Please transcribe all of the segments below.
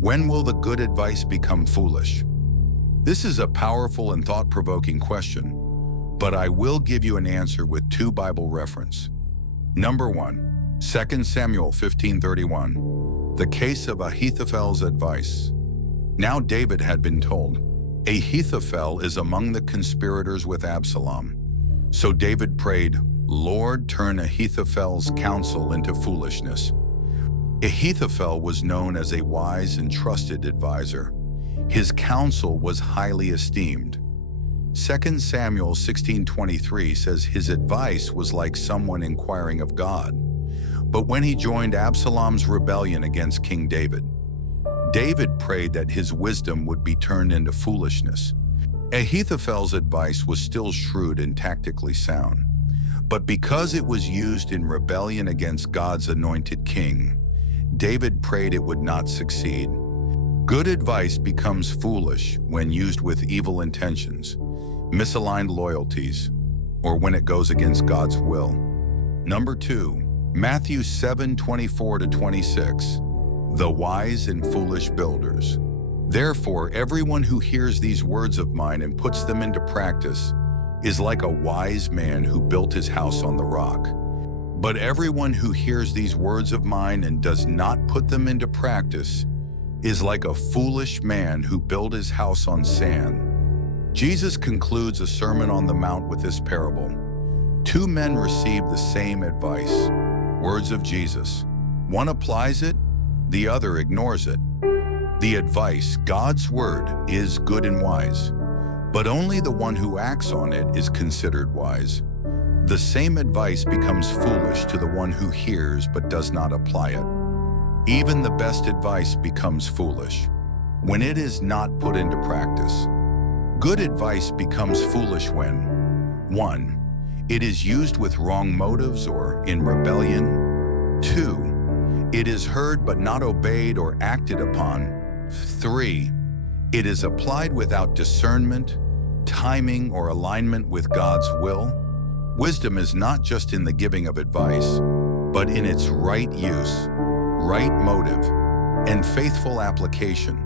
When will the good advice become foolish? This is a powerful and thought-provoking question, but I will give you an answer with two Bible references. Number 1, 2 Samuel 15:31, the case of Ahithophel's advice. Now David had been told, Ahithophel is among the conspirators with Absalom. So David prayed, Lord, turn Ahithophel's counsel into foolishness. Ahithophel was known as a wise and trusted advisor. His counsel was highly esteemed. 2 Samuel 16:23 says his advice was like someone inquiring of God. But when he joined Absalom's rebellion against King David, David prayed that his wisdom would be turned into foolishness. Ahithophel's advice was still shrewd and tactically sound, but because it was used in rebellion against God's anointed king, David prayed it would not succeed. Good advice becomes foolish when used with evil intentions, misaligned loyalties, or when it goes against God's will. Number 2, Matthew 7:24-26, the wise and foolish builders. Therefore, everyone who hears these words of mine and puts them into practice is like a wise man who built his house on the rock. But everyone who hears these words of mine and does not put them into practice is like a foolish man who built his house on sand. Jesus concludes a Sermon on the Mount with this parable. Two men received the same advice, words of Jesus. One applies it, the other ignores it. The advice, God's word, is good and wise, but only the one who acts on it is considered wise. The same advice becomes foolish to the one who hears but does not apply it. Even the best advice becomes foolish when it is not put into practice. Good advice becomes foolish when 1. It is used with wrong motives or in rebellion. 2. It is heard but not obeyed or acted upon. 3. It is applied without discernment, timing, or alignment with God's will. Wisdom is not just in the giving of advice, but in its right use, right motive, and faithful application.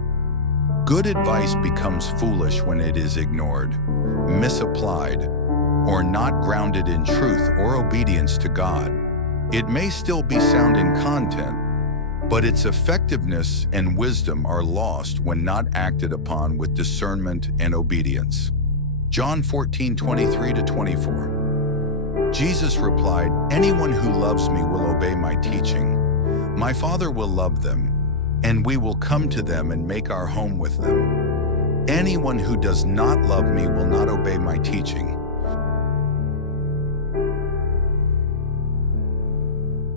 Good advice becomes foolish when it is ignored, misapplied, or not grounded in truth or obedience to God. It may still be sound in content, but its effectiveness and wisdom are lost when not acted upon with discernment and obedience. John 14:23-24. Jesus replied, anyone who loves me will obey my teaching. My Father will love them, and we will come to them and make our home with them. Anyone who does not love me will not obey my teaching.